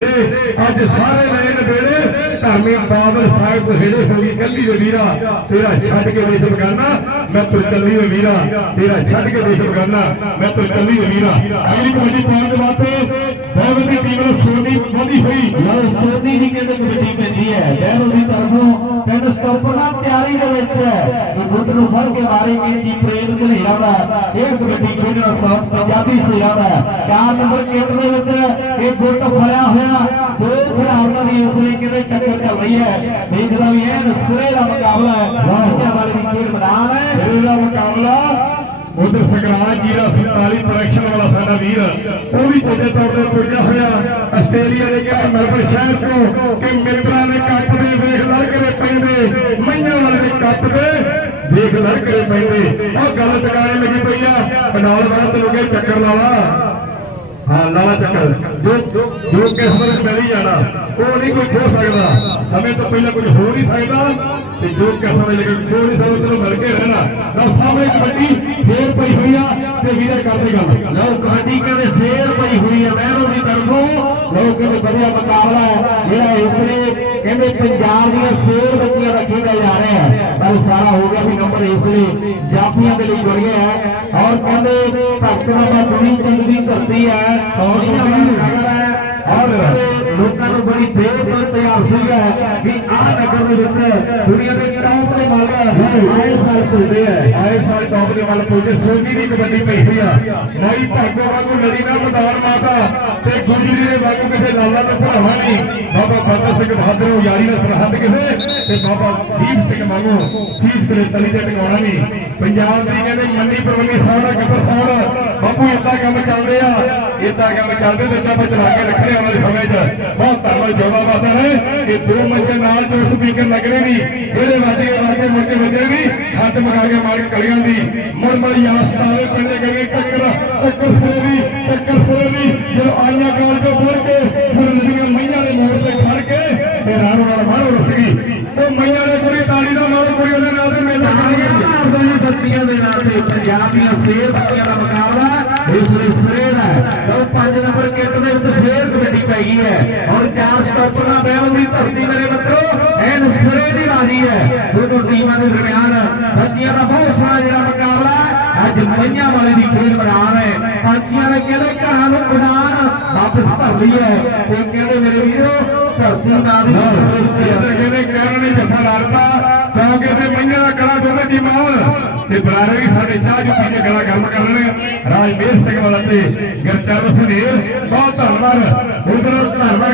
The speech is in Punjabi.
ਅੱਜ ਸਾਰੇ ਲੈਣ ਵੇਲੇ ਧਰਮੀ ਬਾਬਰ ਸਾਹਿਬ ਤੋਂ ਹਿਲੇ ਹੋਗੀ ਕੱਲੀ ਵੇ ਵੀਰਾ, ਤੇਰਾ ਛੱਡ ਕੇ ਦੇਸ਼ ਬਗਾਨਾ, ਮੈਂ ਤੁਰ ਚੱਲੀ ਵੇ ਵੀਰਾ, ਤੇਰਾ ਛੱਡ ਕੇ ਦੇਸ਼ ਬਗਾਨਾ, ਮੈਂ ਤੁਰ ਚੱਲੀ ਵੇ ਵੀਰਾ। ਅਗਲੀ ਕਬੱਡੀ ਪਾਉਣ ਦੇ ਵਾਸਤੇ ਬਹੁਤ ਵੱਡੀ ਟੀਮ ਨੂੰ ਸੋਨੀ ਵਧੀ ਹੋਈ। ਲਓ, ਸੋਨੀ ਦੀ ਕਹਿੰਦੇ ਕਬੱਡੀ ਪੈਂਦੀ ਹੈ ਬਹਿਰੋ ਦੀ ਤਰਫੋਂ ਪਿੰਡ ਸਟੋਪਨਾ ਤਿਆਰੀ ਦੇ ਵਿੱਚ ਹੈ ਇਹ ਗੁੱਟ ਨੂੰ ਫੜ ਕੇ ਮਾਰੇ ਜੀ ਪ੍ਰੇਮ ਝਲੇਰਾ ਦਾ ਇਹ ਕਬੱਡੀ ਖੇਡਣਾ ਸੌ ਪੰਜਾਬੀ ਸੇਰਾ ਦਾ। ਚਾਰ ਨੰਬਰ ਕਿੱਟ ਦੇ ਵਿੱਚ ਇਹ ਗੁੱਟ ਫੜਿਆ ਹੋਇਆ ਦੋ ਖਿਡਾਰੀਆਂ ਦੀ ਇਸ ਲਈ ਕਹਿੰਦੇ ਟੱਕਰ ਚੱਲ ਰਹੀ ਹੈ। ਦੇਖਦਾ ਵੀ ਇਹ ਸਿਰੇ ਦਾ ਮੁਕਾਬਲਾ ਹੈ। ਵਾਹਿਆ ਵਾਲੇ ਦੀ ਖੇਡ ਮੈਦਾਨ ਹੈ। ਸਿਰੇ ਦਾ ਮੁਕਾਬਲਾ। ਉਧਰ ਸਗਰਾਜ ਜੀਰਾ 47 ਪ੍ਰੋਡਕਸ਼ਨ ਵਾਲਾ ਸਾਡਾ ਵੀਰ ਉਹ ਵੀ ਚੰਗੇ ਤੌਰ ਤੇ ਪੁੱਜਿਆ ਹੋਇਆ। ਆਸਟ੍ਰੇਲੀਆ ਦੇ ਕਹਿੰਦੇ ਮੈਲਬਨ ਸ਼ਹਿਰ ਤੋਂ ਕਿ ਮਿੱਤਰਾਂ ਨੇ ਕੱਪ ਦੇ ਵੇਖ ਲੜਕਰੇ ਪੈਂਦੇ ਮਈਆਂ ਵਾਲੇ ਦੇ। ਕੱਪ ਦੇ ਵੇਖ ਪੈਂਦੇ ਉਹ ਗੱਲ ਟਿਕਾਣੇ ਲੱਗੀ ਪਈ ਆ। ਕਨਾਲ ਵਾਲਾ ਤੈਨੂੰ ਕਹੇ ਚੱਕਰ ਲਾਲਾ ਹਾਂ ਲਾਲਾ ਚੱਕਰ। ਜੋ ਜੋ ਕਿਸਮਤ ਵਿੱਚ ਮਿਲ ਜਾਣਾ, ਉਹ ਨਹੀਂ ਕੋਈ ਖੋ ਸਕਦਾ। ਸਮੇਂ ਤੋਂ ਪਹਿਲਾਂ ਕੁਝ ਹੋ ਨਹੀਂ ਸਕਦਾ ਤੇ ਜੋ ਕਿਸਮਤ ਵਿੱਚ ਖੋ ਨਹੀਂ ਸਕਦਾ, ਤੈਨੂੰ ਮਿਲ ਕੇ ਰਹਿਣਾ। ਲਓ, ਸਾਹਮਣੇ ਕਬੱਡੀ ਫੇਰ ਪਈ ਹੋਈ ਆ ਤੇ ਵੀਰੇ ਕਰਦੇ ਗੱਲ। ਲਓ, ਕਬੱਡੀ ਕਹਿੰਦੇ ਫੇਰ ਪਈ ਹੋਈ ਹੈ ਮਹਿਰੋ ਦੀ ਤਰਫੋਂ ਲਓ ਕਹਿੰਦੇ ਵਧੀਆ ਮੁਕਾਬਲਾ ਜਿਹੜਾ ਇਸ ਲਈ ਕਹਿੰਦੇ ਪੰਜਾਬ ਦੀਆਂ ਸੇਰ ਬੱਚੀਆਂ ਦਾ ਖੇਡਿਆ ਜਾ ਰਿਹਾ ਹੈ ਪਰ ਸਾਰਾ ਹੋ ਗਿਆ ਵੀ ਨੰਬਰ ਇਸ ਲਈ ਜਾਫੀਆਂ ਦੇ ਲਈ ਜੁੜ ਗਿਆ ਹੈ ਔਰ ਕਹਿੰਦੇ ਭਗਤ ਬਾਬਾ ਦੁਨੀ ਚੰਦ ਦੀ ਧਰਤੀ ਹੈ ਔਰ ਨਗਰ ਹੈ ਔਰ ਲੋਕਾਂ ਨੂੰ ਬੜੀ ਦੇਰ ਤੋਂ ਤਿਆਰ ਸੀਗਾ ਵੀ ਆਹ ਨਗਰ ਦੇ ਵਿੱਚ ਦੁਨੀਆ ਦੇ ਟੌਪ ਦੇ ਮਾਲਕ ਆਏ ਸਾਲ ਪੁੱਜਦੇ ਹੈ ਆਏ ਸਾਲ ਟੌਪ ਦੇ ਵੱਲ ਪਹੁੰਚੇ ਸੋਨੀ ਦੀ ਕਬੱਡੀ ਪਈ ਹੋਈ ਆ। ਮਾਈ ਭਾਗੋ ਵਾਂਗੂ ਲੜੀ ਨਾ ਮੈਦਾਨ ਮਾਤਾ ਤੇ ਗੁਰਜੀਤ ਦੇ ਵਾਂਗੂ ਕਿਸੇ ਲਾਲਾ ਦਾ ਭਰਾਵਾ ਨਹੀਂ ਬਾਬਾ ਫਤਿਹ ਸਿੰਘ ਬਹਾਦਰ ਯਾਰੀ ਨਾਲ ਸਰਹੱਦ ਕਿਸੇ ਤੇ ਬਾਬਾ ਦੀਪ ਸਿੰਘ ਵਾਂਗੂ ਸੀਸ ਕਰੇ ਤਲੀ ਤੇ ਟਿਕਾਉਣਾ ਨਹੀਂ। ਪੰਜਾਬ ਦੀ ਕਹਿੰਦੇ ਮੰਨੀ ਪ੍ਰਵੰਨੀ ਸੌੜਾ ਗੱਬਰ ਸਾਹਿਬ ਬਾਪੂ ਏਦਾਂ ਕੰਮ ਚੱਲਦੇ ਆ, ਏਦਾਂ ਕੰਮ ਚੱਲਦੇ ਤੇ ਆਪਾਂ ਚਲਾ ਕੇ ਰੱਖਣੇ ਆਉਣ ਵਾਲੇ ਸਮੇਂ 'ਚ। ਬਹੁਤ ਧੰਨਵਾਦ ਜੋੜਾ ਵਾਦਾ ਹੈ ਇਹ ਦੋ ਮੰਜੇ ਨਾਲ ਜੋ ਸਪੀਕਰ ਲੱਗਣੇ ਨਹੀਂ ਜਿਹੜੇ ਵਾਜੇ ਵਾਜੇ ਮੁੜ ਕੇ ਵੱਜੇ ਹੱਥ ਮਗਾ ਕੇ ਮਾਰ ਕਲੀਆਂ ਦੀ। ਮੁੜ ਮੁੜ ਯਾਸ ਤਾਰੇ ਪਿੰਡੇ ਗਏ ਟੱਕਰ ਟੱਕਰ ਸਿਰੇ ਦੀ ਟੱਕਰ ਸਿਰੇ ਦੀ ਜਦੋਂ ਆਈਆਂ ਕਾਲ ਤੋਂ ਮੁੜ ਕੇ, ਫਿਰ ਨਦੀਆਂ ਮਈਆਂ ਦੇ ਮੋੜ ਤੇ ਖੜ ਕੇ ਤੇ ਰਾਣੋ ਨਾਲ ਮਾਰੋ ਰਸ ਗਈ। ਉਹ ਮਈਆਂ ਦੇ ਕੁੜੀ, ਤਾੜੀ ਦਾ ਮਾਰੋ ਕੁੜੀ ਉਹਦੇ ਨਾਲ ਤੇ ਮੇਲਾ ਕਰ ਗਈ। ਭਾਰਤਾਂ ਬੱਚੀਆਂ ਦੇ ਨਾਂ ਤੇ ਪੰਜਾਬ ਦੀਆਂ ਸੇਰ ਬੱਚੀਆਂ ਦਾ ਮੁਕਾਬਲਾ ਇਸ ਲਈ ਸਰੇ ਦਾ ਹੈ। ਲਓ 5 ਨੰਬਰ ਕਿੱਟ ਗਈ ਹੈ। ਹੁਣ ਚਾਰ ਸਟਾਪਰ ਨਾਲ ਬਹਿਣ ਦੀ ਧਰਤੀ ਮੇਰੇ ਮਿੱਤਰੋ ਐਨ ਸਰੇ ਦੀ ਬਾਜੀ ਹੈ। ਦੋਨੋਂ ਟੀਮਾਂ ਦੇ ਦਰਮਿਆਨ ਬੱਚੀਆਂ ਦਾ ਬਹੁਤ ਸੋਹਣਾ ਜਿਹੜਾ ਮੁਕਾਬਲਾ। ਅੱਜ ਮਈਆਂ ਵਾਲੇ ਦੀ ਖੇਡ ਮੈਦਾਨ ਹੈ। ਪੰਛੀਆਂ ਨੇ ਕਹਿੰਦੇ ਘਰਾਂ ਨੂੰ ਉਡਾਨ ਵਾਪਸ ਭਰ ਲਈ ਹੈ ਤੇ ਕਹਿੰਦੇ ਮੇਰੇ ਵੀਰੋ ਧਰਤੀ ਨਾਂ ਦੀ ਇੱਧਰ ਕਹਿੰਦੇ ਕਹਿਣ ਨੇ ਜੱਫਾ ਲਾੜਦਾ ਕਿਉਂਕਿ ਤੇ ਮਈਆਂ ਦਾ ਗਲਾ ਦੋਵੇਂ ਟੀਮਾਂ ਤੇ ਬਰਾਰੇ ਵੀ ਸਾਡੇ ਚਾਹ ਜੀ ਪੀ ਕੇ ਗਲਾ ਗਰਮ ਕਰ ਲੈਣੇ ਰਾਜਵੀਰ ਸਿੰਘ ਵਾਲਾ ਤੇ ਗਰਚਰਨ ਸੁਨੀਲ ਬਹੁਤ ਧੰਨਵਾਦ। ਉਧਰ ਧੰਨਵਾਦ